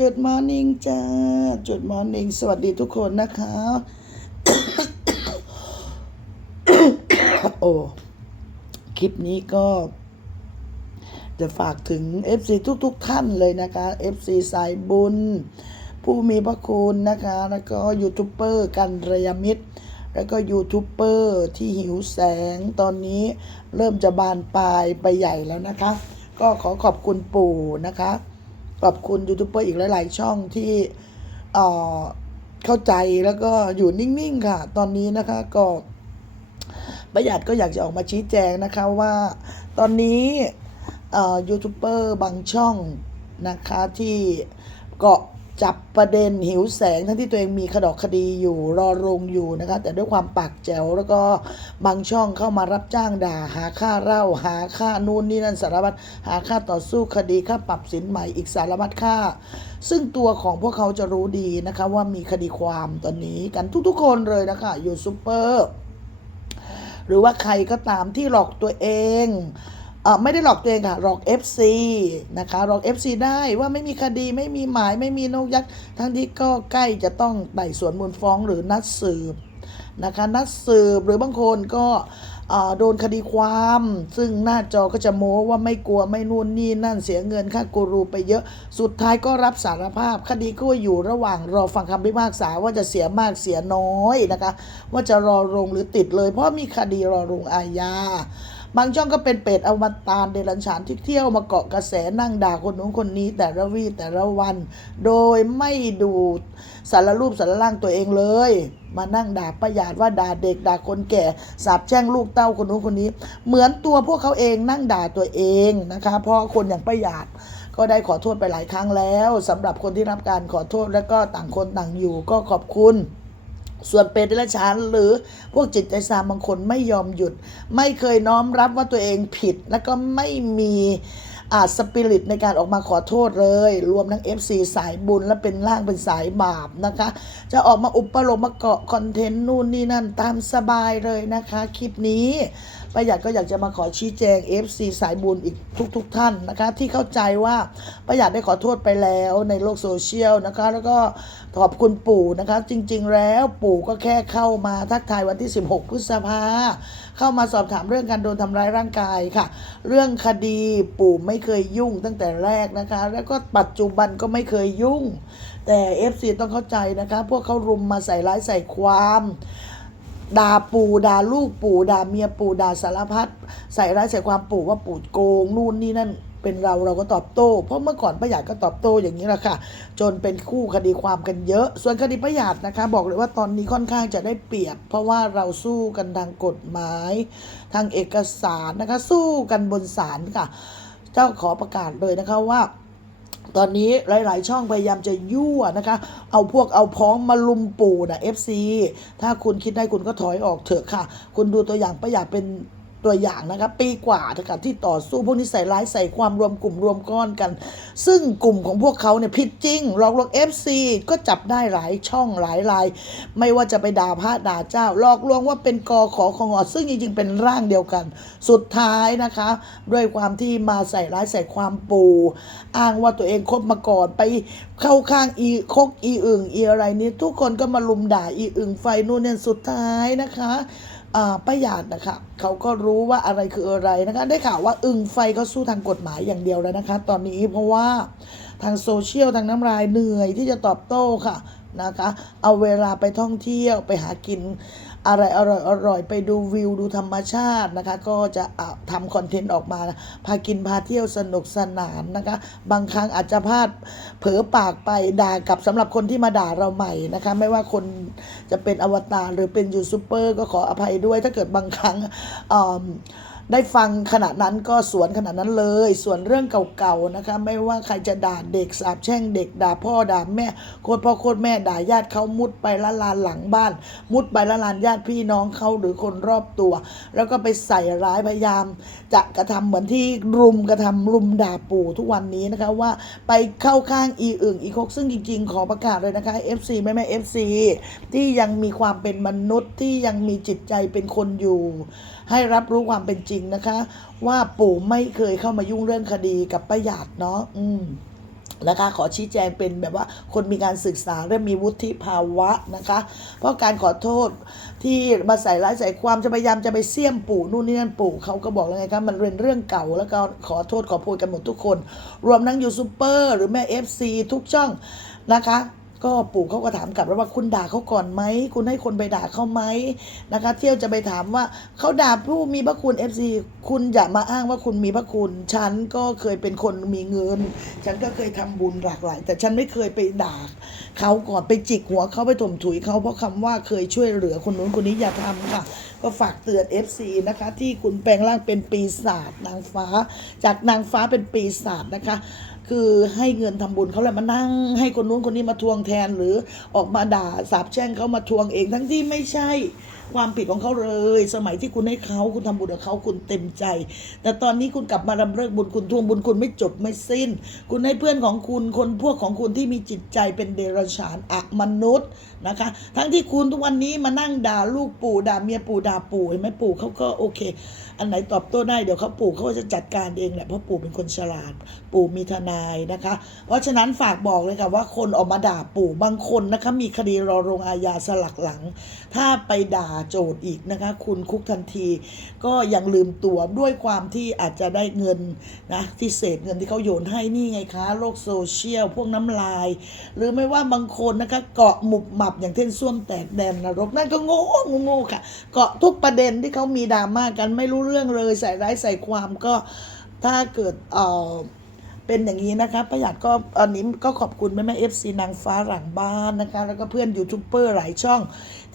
จุดมอร์นิ่งจ้า จุดมอร์นิ่งสวัสดีทุกคนนะคะ โอ้ คลิปนี้ก็ จะฝากถึง FC ทุกๆทท่านเลยนะคะ FC สายบุญ ผู้มีพระคุณนะคะ แล้วก็ยูทูบเบอร์กันระยมิตร แล้วก็ยูทูบเบอร์ที่หิวแสงตอนนี้เริ่มจะบานปลายไปใหญ่แล้วนะคะ ก็ขอขอบคุณปู่นะคะ ขอบคุณยูทูบเบอร์อีกหลาย ๆ ช่องที่เข้าใจแล้วก็อยู่นิ่ง ๆ ค่ะ ตอนนี้นะคะก็ประหยัดก็อยากจะออกมาชี้แจงนะคะว่าตอนนี้ยูทูบเบอร์บางช่องนะคะที่เกาะ จับประเด็นหิวแสงทั้งที่ตัวเองมีขดอกคดีอยู่รอลงอยู่นะคะแต่ด้วยความปากแจ๋วแล้วก็บางช่องเข้ามารับจ้างด่า หาค่าเล้าหาค่านู่นนี่นั่นสารพัดหาค่าต่อสู้คดีค่าปรับสินใหม่อีกสารพัดค่า ซึ่งตัวของพวกเขาจะรู้ดีนะคะว่ามีคดีความตอนนี้กันทุกๆคนเลยนะคะอยูทูเบอร์หรือว่าใครก็ตามที่หลอกตัวเอง ไม่ได้หลอกตัวเองค่ะหลอก FC นะคะหลอก FC ได้ว่าไม่มีคดีไม่มีหมายไม่มีนกยักษ์ทั้งที่ก็ใกล้จะต้องไต่สวนมูลฟ้องหรือนัดสืบนะคะนัดสืบหรือบางคนก็โดนคดีความ ซึ่งหน้าจอก็จะโม้ว่าไม่กลัวไม่นู่นนี่นั่นเสียเงินค่ากูรูไปเยอะ สุดท้ายก็รับสารภาพ คดีก็อยู่ระหว่างรอฟังคำพิพากษาว่าจะเสียมากเสียน้อยนะคะ ว่าจะรอลงหรือติดเลย เพราะมีคดีรอลงอาญา บางช่องก็เป็นเป็ดอวตารเดรัจฉานที่เที่ยวมาเกาะกระแสนั่งด่าคนนู้นคนนี้ แต่ละวีแต่ละวัน โดยไม่ดูสารรูปสารร่างตัวเองเลย มานั่งด่าประหยาดว่าด่าเด็กด่าคนแก่สาบแช่งลูกเต้าคนนู้นคนนี้ เหมือนตัวพวกเขาเองนั่งด่าตัวเองนะคะ เพราะคนอย่างประหยาดก็ได้ขอโทษไปหลายครั้งแล้วสำหรับคนที่รับการขอโทษแล้วก็ต่างคนต่างอยู่ก็ขอบคุณ ส่วนเปรตเดรัจฉานหรือพวกจิตใจซามบางคนไม่ยอมหยุด ไม่เคยน้อมรับว่าตัวเองผิด แล้วก็ไม่มีอาสปิริตในการออกมาขอโทษเลย รวมทั้ง FC สายบุญและเป็นร่างเป็นสายบาปนะคะ จะออกมาอุปโลมมาเกาะคอนเทนต์นู่นนี่นั่นตามสบายเลยนะคะ คลิปนี้ ประหยัดก็อยากจะมาขอชี้แจง FC สายบุญอีกทุกๆทท่านนะคะ ที่เข้าใจว่าประหยัดได้ขอโทษไปแล้วในโลกโซเชียลนะคะ แล้วก็ขอบคุณปู่นะคะ จริง ๆ แล้วปู่ก็แค่เข้ามาทักทายวันที่ 16 พฤษภาเข้ามาสอบถามเรื่องการโดนทำร้ายร่างกายค่ะ เรื่องคดีปู่ไม่เคยยุ่งตั้งแต่แรกนะคะ แล้วก็ปัจจุบันก็ไม่เคยยุ่ง แต่ FC ต้องเข้าใจนะคะ พวกเขารุมมาใส่ร้ายใส่ความ ด่าปู่ด่าลูกปู่ด่าเมียปู่ด่าสารพัดใส่ร้ายใส่ความปู่ว่าปู่โกงนู่นนี่นั่นเป็นเราเราก็ตอบโต้ เพราะเมื่อก่อนประหยัดก็ตอบโต้อย่างนี้แหละค่ะ จนเป็นคู่คดีความกันเยอะ ส่วนคดีประหยัดนะคะ บอกเลยว่าตอนนี้ค่อนข้างจะได้เปรียบ เพราะว่าเราสู้กันทางกฎหมาย ทางเอกสารนะคะ สู้กันบนศาลค่ะ เจ้าขอประกาศเลยนะคะว่า ตอนนี้หลาย ๆ ช่องพยายามจะยั่วนะคะ เอาพวกเอาพ้องมาลุมปู่นะ FC ถ้าคุณคิดได้คุณก็ถอยออกเถอะค่ะ คุณดูตัวอย่างประหยัดเป็น ตัวอย่างนะคะปีกว่าถอะค่ะที่ต่อสู้พวกนี้ใส่ร้ายใส่ความรวมกลุ่มรวมก้อนกัน ซึ่งกลุ่มของพวกเขาเนี่ยผิดจริงหลอกลวง FC ก็จับได้หลายช่องหลายราย ไม่ว่าจะไปด่าพระด่าเจ้าหลอกลวงว่าเป็นกอขอของอซึ่งจริงๆเป็นร่างเดียวกัน สุดท้ายนะคะ ด้วยความที่มาใส่ร้ายใส่ความปู อ้างว่าตัวเองคบมาก่อนไปเข้าข้างอีคกอีอึ่งอีอะไรนี้ทุกคนก็มาลุมด่าอีอึ่งไฟนู่นเนี่ยสุดท้ายนะคะ อ่าประหยัดนะคะเขาก็รู้ว่าอะไรคืออะไรนะคะ ได้ข่าวว่าอึ่งไฟก็สู้ทางกฎหมายอย่างเดียวแล้วนะคะ ตอนนี้เพราะว่าทางโซเชียลทางน้ำลายเหนื่อยที่จะตอบโต้ค่ะนะคะ เอาเวลาไปท่องเที่ยวไปหากิน อะไรอร่อยอร่อยไปดูวิวดูธรรมชาตินะคะ ก็จะทำคอนเทนต์ออกมานะพากินพาเที่ยวสนุกสนานนะคะ บางครั้งอาจจะพลาดเผลอปากไปด่ากับสำหรับคนที่มาด่าเราใหม่นะคะ ไม่ว่าคนจะเป็นอวตารหรือเป็นยูทูบเบอร์ก็ขออภัยด้วยถ้าเกิดบางครั้งอืม ได้ฟังขณะนั้นก็สวนขณะนั้นเลย ส่วนเรื่องเก่าๆนะคะ ไม่ว่าใครจะด่าเด็กสาบแช่งเด็กด่าพ่อด่าแม่โคตรพ่อโคตรแม่ด่าญาติเขามุดไปละลานหลังบ้าน มุดไปละลานญาติพี่น้องเขาหรือคนรอบตัว แล้วก็ไปใส่ร้ายพยายาม จะกระทำเหมือนที่รุมกระทำรุมด่าปู่ทุกวันนี้นะคะว่าไปเข้าข้างอีอึ่งอีคกซึ่งจริงๆ ขอประกาศเลยนะคะ FC แม่แม่ FC ที่ยังมีความเป็นมนุษย์ที่ยังมีจิตใจเป็นคนอยู่ ให้รับรู้ความเป็นจริงนะคะ ว่าปู่ไม่เคยเข้ามายุ่งเรื่องคดีกับป้าหยาดเนาะอืมนะคะขอชี้แจงเป็นแบบว่าคนมีการศึกษาและมีวุฒิภาวะนะคะ เพราะการขอโทษที่มาใส่ร้ายใส่ความจะพยายามจะไปเสี่ยมปู่นู่นนี่นั่นปู่เขาก็บอกแล้วไงครับมันเป็นเรื่องเก่าแล้วก็ขอโทษขอโพยกันหมดทุกคน รวมทั้งยูทูบเบอร์หรือแม่ FC ทุกช่องนะคะ ก็ปู่เขาก็ถามกลับแล้วว่าคุณด่าเขาก่อนไหมคุณให้คนไปด่าเขาไหมนะคะ เที่ยวจะไปถามว่าเขาด่าผู้มีพระคุณ FC คุณอย่ามาอ้างว่าคุณมีพระคุณ ฉันก็เคยเป็นคนมีเงิน ฉันก็เคยทำบุญหลากหลาย แต่ฉันไม่เคยไปด่าเขาก่อนไปจิกหัวเขาไปถ่มถุยเขาเพราะคำว่าเคยช่วยเหลือคนนู้นคนนี้อย่าทำค่ะ ก็ฝากเตือน FC นะคะ ที่คุณแปลงร่างเป็นปีศาจนางฟ้า จากนางฟ้าเป็นปีศาจนะคะ คือให้เงินทำบุญเขาแหละมานั่ง ให้คนนู้นคนนี้มาทวงแทนหรือออกมาด่าสาบแช่งเขามาทวงเองทั้งที่ไม่ใช่ความผิดของเขาเลย สมัยที่คุณให้เขาคุณทำบุญกับเขาคุณเต็มใจ แต่ตอนนี้คุณกลับมารำเลิกบุญคุณทวงบุญคุณไม่จบไม่สิ้น คุณให้เพื่อนของคุณคนพวกของคุณที่มีจิตใจเป็นเดรัจฉานอะมนุษย์นะคะ ทั้งที่คุณทุกวันนี้มานั่งด่าลูกปู่ด่าเมียปู่ด่าปู่เห็นไหมปู่เขาก็โอเค อันไหนตอบโต้ได้เดี๋ยวเขาปู่เขาจะจัดการเองแหละเพราะปู่เป็นคนฉลาด ปู่มีทนายนะคะ เพราะฉะนั้นฝากบอกเลยค่ะว่าคนออกมาด่าปู่บางคนนะคะมีคดีรอลงอาญาสลักหลัง ถ้าไปด่าโจทย์อีกนะคะ คุณคุกทันที ก็ยังลืมตัวด้วยความที่อาจจะได้เงินนะที่เศษเงินที่เขาโยนให้นี่ไงคะโลกโซเชียลพวกน้ำลาย หรือไม่ว่าบางคนนะคะเกาะหมุบหมับอย่างเช่นส้วมแตกแดนนรกนั่นก็โง่โง่ค่ะ เกาะทุกประเด็นที่เขามีดราม่ากันไม่รู้เรื่องเลยใส่ร้ายใส่ความก็ถ้าเกิดเอ่อ เป็นอย่างนี้นะคะประหยัดก็อันนี้ก็ขอบคุณแม่แม่เอฟซีนางฟ้าหลังบ้านนะคะ แล้วก็เพื่อนยูทูบเบอร์หลายช่อง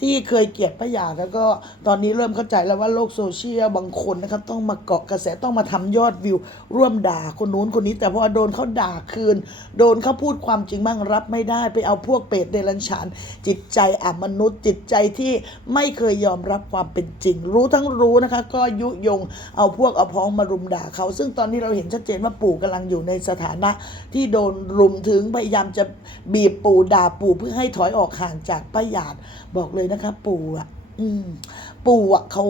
ที่เคยเกลียดประหยัดแล้วก็ตอนนี้เริ่มเข้าใจแล้วว่าโลกโซเชียลบางคนนะครับต้องมาเกาะกระแสต้องมาทำยอดวิว ร่วมด่าคนนู้นคนนี้ แต่พอโดนเขาด่าคืน โดนเขาพูดความจริงบ้างรับไม่ได้ไปเอาพวกเปรตเดรัจฉานจิตใจอมนุษย์ จิตใจที่ไม่เคยยอมรับความเป็นจริง รู้ทั้งรู้นะคะ ก็ยุยงเอาพวกเอาพ้องมารุมด่าเขาซึ่งตอนนี้เราเห็นชัดเจนว่าปู่กำลังอยู่ในสถานะที่โดนรุมถึงพยายามจะบีบปู่ด่าปู่เพื่อให้ถอยออกห่างจากป้าหยาดบอกเลยนะคะปู่อะปู่อะเขา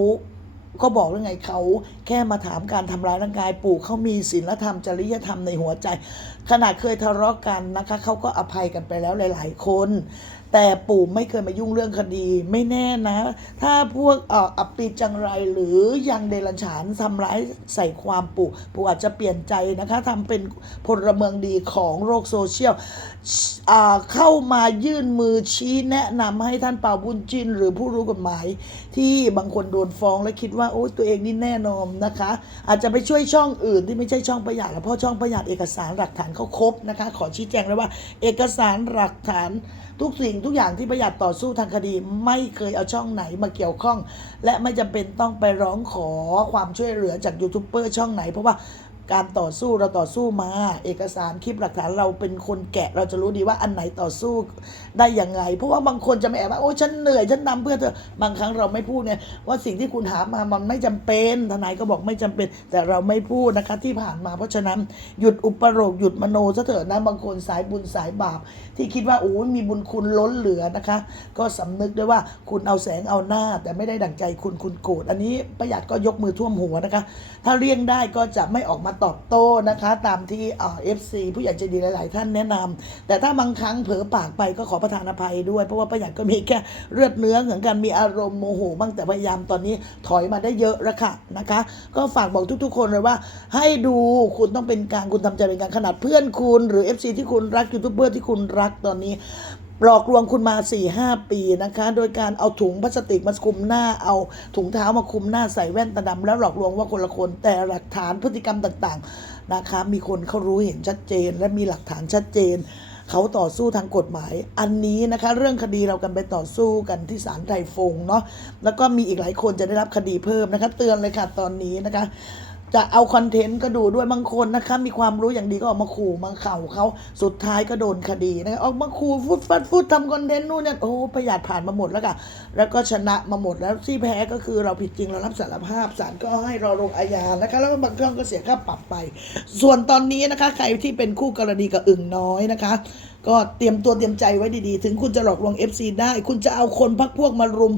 ก็บอกแล้วไงเขาแค่มาถามการทำร้ายร่างกายปู่เขามีศีลธรรมจริยธรรมในหัวใจ ขนาดเคยทะเลาะกันนะคะเขาก็อภัยกันไปแล้วหลาย ๆ คน แต่ปู่ไม่เคยมายุ่งเรื่องคดีไม่แน่นะ ถ้าพวกออัปปีจังไรหรือยังเดรัจฉานทำร้ายใส่ความปู่ปู่อาจจะเปลี่ยนใจนะคะทำเป็นพลเมืองดีของโลกโซเชียลเข้ามายื่นมือชี้แนะนำให้ท่านเป่าบุญจิน หรือผู้รู้กฎหมาย ที่บางคนโดนฟ้องและคิดว่าโอ้ตัวเองนี่แน่นอนนะคะ อาจจะไปช่วยช่องอื่นที่ไม่ใช่ช่องประหยัดเพราะช่องประหยัดเอกสารหลักฐานเขาครบนะคะ ขอชี้แจงเลยว่า เอกสารหลักฐานทุกสิ่งทุกอย่างที่ประหยัดต่อสู้ทางคดีไม่เคยเอาช่องไหนมาเกี่ยวข้อง และไม่จำเป็นต้องไปร้องขอความช่วยเหลือจากยูทูบเบอร์ช่องไหน เพราะว่า การต่อสู้เราต่อสู้มา เอกสารคลิปหลักฐานเราเป็นคนแกะ เราจะรู้ดีว่าอันไหนต่อสู้ได้ยังไง เพราะว่าบางคนจะมาแอบว่าโอ้ฉันเหนื่อยฉันทำเพื่อเธอบางครั้งเราไม่พูดเนี่ยว่าสิ่งที่คุณหามามันไม่จำเป็นทนายก็บอกไม่จำเป็น แต่เราไม่พูดนะคะที่ผ่านมา เพราะฉะนั้นหยุดอุปโลกหยุดมโนซะเถอะนะบางคนสายบุญสายบาป ที่คิดว่าโอ้มีบุญคุณล้นเหลือนะคะ ก็สำนึกด้วยว่าคุณเอาแสงเอาหน้า แต่ไม่ได้ดั่งใจคุณคุณโกรธอันนี้ประหยัดก็ยกมือท่วมหัวนะคะ ถ้าเลี่ยงได้ก็จะไม่ออกมาตอบโต้นะคะ ตามที่เอฟซีผู้ใหญ่ใจดีหลาย ๆ ท่านแนะนำแต่ถ้าบางครั้งเผลอปากไปก็ขอประทานอภัยด้วย เพราะว่าประหยัดก็มีแค่เลือดเนื้อเหมือนกันมีอารมณ์โมโหบ้างแต่พยายามตอนนี้ถอยมาได้เยอะแล้วค่ะนะคะ ก็ฝากบอกทุก ๆ คนเลยว่า ให้ดูคุณต้องเป็นกลางคุณทำใจเป็นกลางขนาดเพื่อนคุณ หรือ FC ที่คุณรักยูทูบเบอร์ที่คุณรักตอนนี้ หลอกลวงคุณมา4ี่หปีนะคะ โดยการเอาถุงพลาสติกมาคุมหน้าเอาถุงเท้ามาคุมหน้าใส่แว่นตาดำแล้วหลอกลวงว่าคนละคนแต่หลักฐานพฤติกรรมต่างๆนะคะ มีคนเขารู้เห็นชัดเจน และมีหลักฐานชัดเจนเขาต่อสู้ทางกฎหมาย อันนี้นะคะ เรื่องคดีเรากันไปต่อสู้กันที่ศาลไทยฟงเนาะแล้วก็มีอีกหลายคนจะได้รับคดีเพิ่มนะคะ เตือนเลยค่ะตอนนี้นะคะ จะเอาคอนเทนต์ก็ดูด้วยบางคนนะคะมีความรู้อย่างดีก็ออกมาขู่มาเข่าเขาสุดท้ายก็โดนคดีนะออกมาขู่ฟุดฟัดฟุดทำคอนเทนต์นู่นเนี่ยโอ้ประหยัดผ่านมาหมดแล้วค่ะแล้วก็ชนะมาหมดแล้วที่แพ้ก็คือเราผิดจริงเรารับสารภาพศาลก็ให้รอลงอาญานะคะแล้วบางครั้งก็เสียค่าปรับไป ส่วนตอนนี้นะคะ ใครที่เป็นคู่กรณีกับอึ่งน้อยนะคะ ก็เตรียมตัวเตรียมใจไว้ดีๆ ถึงคุณจะหลอกลวง FC ได้ คุณจะเอาคนพักพวกมารุม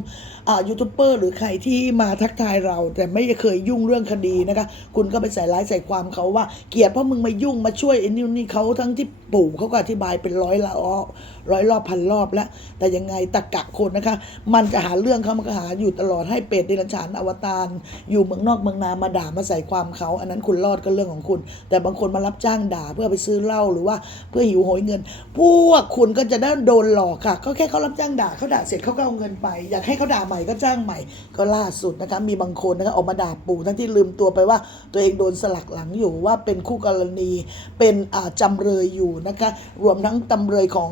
ยูทูบเบอร์หรือใครที่มาทักทายเรา แต่ไม่เคยยุ่งเรื่องคดีนะคะ คุณก็ไปใส่ร้ายใส่ความเขาว่า เกลียดเพราะมึงมายุ่งมาช่วยไอ้นี่นี่เขาทั้งที่ปู่เขาก็อธิบายเป็นร้อยละอ้อร้อยรอบพันรอบแล้ว แต่ยังไงตะกะคนนะคะ มันจะหาเรื่องเขามันก็หาอยู่ตลอดให้เป็ดเดรัจฉานอวตารอยู่เมืองนอกเมืองนามาด่ามาใส่ความเขา อันนั้นคุณรอดก็เรื่องของคุณ แต่บางคนมารับจ้างด่าเพื่อไปซื้อเหล้าหรือว่าเพื่อหิวโหยเงิน พวกคุณก็จะได้โดนหลอกค่ะก็แค่เขารับจ้างด่าเขาด่าเสร็จเขาก็เอาเงินไป อยากให้เขาด่าม่ก็จ้างใหม่ก็ล่าสุดนะคะมีบางคนนะคะออกมาด่าปู่ทั้งที่ลืมตัวไปว่าตัวเองโดนสลักหลังอยู่ว่าเป็นคู่กรณีเป็นจำเลยอยู่นะคะรวมทั้งจำเลยของ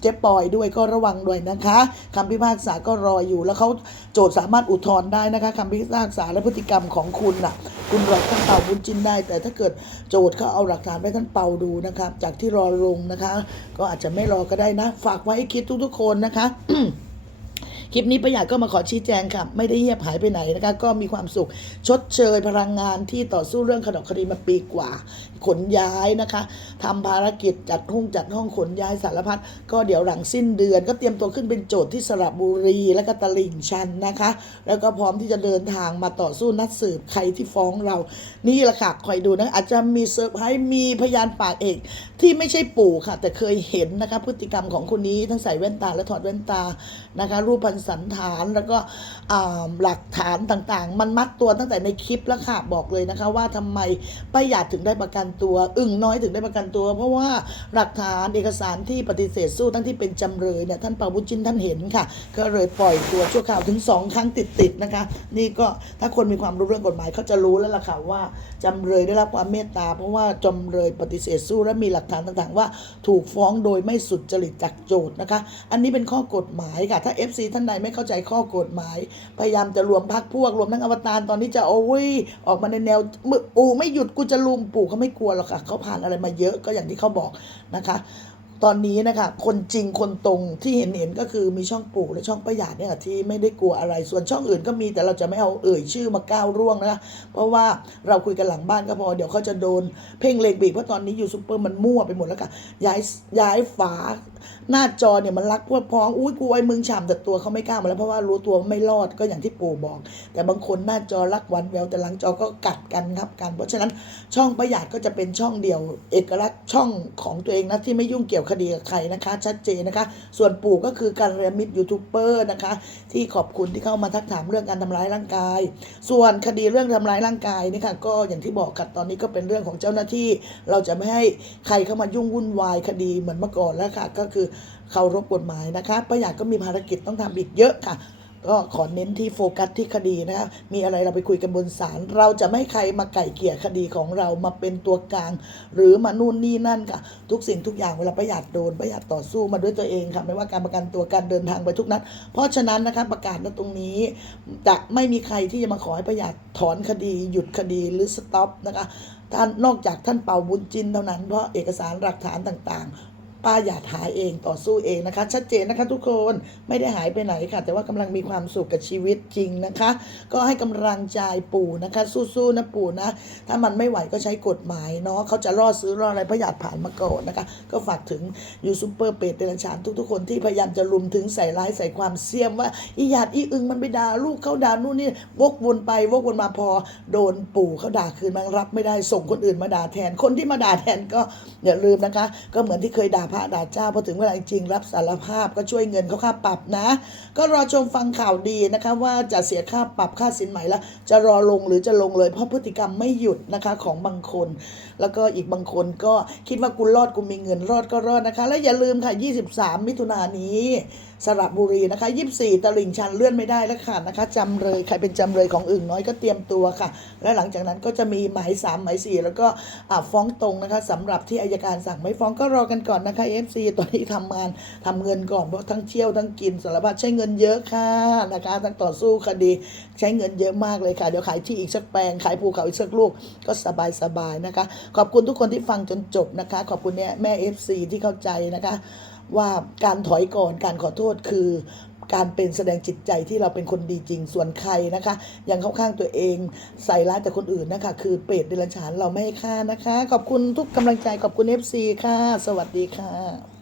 เจ๊ปอยด้วยก็ระวังด้วยนะคะคำพิพากษาก็รออยู่ แล้วเขาโจทย์สามารถอุทธรณ์ได้นะคะคำพิพากษาและพฤติกรรมของคุณน่ะคุณหลอกท่านเป่าบุญจินได้ แต่ถ้าเกิดโจทย์เขาเอาหลักฐานไปท่านเป่าดูนะคะจากที่รอลงนะคะ ก็อาจจะไม่รอก็ได้นะ ฝากไว้ให้คิดทุกๆคนนะคะ คลิปนี้ประหยัดก็มาขอชี้แจงค่ะ ไม่ได้เงียบหายไปไหนนะคะ ก็มีความสุขชดเชยพลังงานที่ต่อสู้เรื่องขนบคดีมาปีกว่า ขนย้ายนะคะทำภารกิจจัดห้องจัดห้องขนย้ายสารพัดก็เดี๋ยวหลังสิ้นเดือน ก็เตรียมตัวขึ้นเป็นโจทย์ที่สระบุรีและก็ตลิ่งชันนะคะ แล้วก็พร้อมที่จะเดินทางมาต่อสู้นัดสืบใครที่ฟ้องเรา นี่แหละค่ะคอยดูนะอาจจะมีเซอร์ไพรส์มีพยานปากเอกที่ไม่ใช่ปู่ค่ะ แต่เคยเห็นนะคะพฤติกรรมของคนนี้ทั้งใส่แว่นตาและถอดแว่นตานะคะรูปพันสันฐานแล้วก็หลักฐานต่างๆ มันมัดตัวตั้งแต่ในคลิปแล้วค่ะบอกเลยนะคะ ว่าทำไมป้าหยาดถึงได้ประกันตัว อึ่งน้อยถึงได้ประกันตัว เพราะว่าหลักฐานเอกสารที่ปฏิเสธสู้ทั้งที่เป็นจำเลยเนี่ยท่านปาวุจินท่านเห็นค่ะ ก็เลยปล่อยตัวชั่วคราวถึงสองครั้งติดๆนะคะ นี่ก็ถ้าคนมีความรู้เรื่องกฎหมายเขาจะรู้แล้วล่ะค่ะว่าจำเลยได้รับความเมตตา เพราะว่าจำเลยปฏิเสธสู้และมีหลักฐานต่างๆ ว่าถูกฟ้องโดยไม่สุดจริตจากโจทย์นะคะ อันนี้เป็นข้อกฎหมายค่ะถ้า FC ท่านในไม่เข้าใจข้อกฎหมาย พยายามจะรวมพักพวก รวมทั้งอวตารตอนนี้จะโอ้ยออกมาในแนวอู่ไม่หยุดกูจะลุมปู่เขาไม่กลัวหรอกค่ะเขาผ่านอะไรมาเยอะก็อย่างที่เขาบอกนะคะ ตอนนี้นะคะ คนจริงคนตรงที่เห็นเห็นก็คือมีช่องปู่และช่องประหยัดเนี่ยค่ะที่ไม่ได้กลัวอะไร ส่วนช่องอื่นก็มีแต่เราจะไม่เอาเอ่ยชื่อมาก้าวร่วงนะคะเพราะว่าเราคุยกันหลังบ้านก็พอเดี๋ยวเขาจะโดนเพ่งเลงบีเพราะตอนนี้อยูทูบเบอร์มันมั่วไปหมดแล้วค่ะย้ายย้ายฝาหน้าจอเนี่ยมันรักพวกพ้องอุ้ยกูไอ้มึงฉ่ำแต่ตัวเขาไม่กล้ามาแล้วเพราะว่ารู้ตัวว่าไม่รอดก็อย่างที่ปู่บอก แต่บางคนหน้าจอรักหวันแววแต่หลังจอก็กัดกันครับกัน เพราะฉะนั้นช่องประหยัดก็จะเป็นช่องเดียว เอกลักษณ์ช่องของตัวเองนะที่ไม่ยุ่งเกี่ยวคดีกับใครนะคะ ชัดเจนนะคะ ส่วนปู่ก็คือการเรียมิตรยูทูบเบอร์นะคะ ที่ขอบคุณที่เข้ามาทักถามเรื่องการทำร้ายร่างกาย ส่วนคดีเรื่องทำร้ายร่างกายนี่ค่ะก็อย่างที่บอกกันตอนนี้ก็เป็นเรื่องของเจ้าหน้าที่ เราจะไม่ให้ใครเข้ามายุ่งวุ่นวายคดีเหมือนเมื่อก่อนแล้วค่ะ ก็คือเคารพกฎหมายนะคะประหยัดก็มีภารกิจต้องทำอีกเยอะค่ะ ก็ขอเน้นที่โฟกัสที่คดีนะคะมีอะไรเราไปคุยกันบนศาลเราจะไม่ให้ใครมาไก่เกี่ยคดีของเรามาเป็นตัวกลาง หรือมานู่นนี่นั่นค่ะ ทุกสิ่งทุกอย่างเวลาประหยัดโดนประหยัดต่อสู้มาด้วยตัวเองค่ะ ไม่ว่าการประกันตัวการเดินทางไปทุกนัด เพราะฉะนั้นนะคะประกาศณตรงนี้ จะไม่มีใครที่จะมาขอให้ประหยัดถอนคดี หยุดคดีหรือสต็อปนะคะท่านนอกจากท่านเป่าบุญจินเท่านั้นเพราะเอกสารหลักฐานต่างๆ ป้าหยาดหายเองต่อสู้เองนะคะ ชัดเจนนะคะทุกคนไม่ได้หายไปไหนค่ะ แต่ว่ากำลังมีความสุขกับชีวิตจริงนะคะ ก็ให้กำลังใจปู่นะคะ สู้ๆนะปู่นะ ถ้ามันไม่ไหวก็ใช้กฎหมายเนาะเขาจะรอดซื้อรอดอะไรประหยัดผ่านมาก่อนนะคะ ก็ฝากถึงยูซูเปอร์เป็ดเดรัจฉานทุกๆคนที่พยายามจะลุมถึงใส่ร้ายใส่ความเสียมว่าอีหยาดอีอึงมันไปด่าลูกเขาด่านู่นนี่วกวนไปวกวนมาพอโดนปู่เขาด่าคืนมันรับไม่ได้ส่งคนอื่นมาด่าแทนคนที่มาด่าแทนก็อย่าลืมนะคะ ก็เหมือนที่เคยด่าพระด่าเจ้าพอถึงเวลาจริงรับสารภาพก็ช่วยเงินเขาค่าปรับนะ ก็รอชมฟังข่าวดีนะคะว่าจะเสียค่าปรับค่าสินไหมแล้ว จะรอลงหรือจะลงเลย เพราะพฤติกรรมไม่หยุดนะคะของบางคน แล้วก็อีกบางคนก็คิดว่ากูรอดกูมีเงินรอดก็รอดนะคะ และอย่าลืมค่ะ 23 มิถุนายนนี้ สระบุรีนะคะ24 ตลิ่งชันเลื่อนไม่ได้แล้วค่ะนะคะจำเลยใครเป็นจำเลยของอึ่งน้อยก็เตรียมตัวค่ะ และหลังจากนั้นก็จะมีหมายสามหมายสี่แล้วก็ฟ้องตรงนะคะสำหรับที่อายการสั่งไม่ฟ้องก็รอกันก่อนนะคะ FC ตอนนี้ทำงานทำเงินก่อนเพราะทั้งเที่ยวทั้งกินสารพัดใช้เงินเยอะค่ะนะคะทั้งต่อสู้คดีใช้เงินเยอะมากเลยค่ะเดี๋ยวขายที่อีกสักแปลงขายภูเขาอีกสักลูกก็สบายสบายๆนะคะ ขอบคุณทุกคนที่ฟังจนจบนะคะ ขอบคุณเนี่ยแม่ FC ที่เข้าใจนะคะ ว่าการถอยก่อนการขอโทษคือการเป็นแสดงจิตใจที่เราเป็นคนดีจริงส่วนใครนะคะ ยังเข้าข้างตัวเองใส่ร้ายแต่คนอื่นนะคะ คือเปรตเดรัจฉานเราไม่ให้ค่านะคะ ขอบคุณทุกกำลังใจขอบคุณ FC ค่ะ สวัสดีค่ะ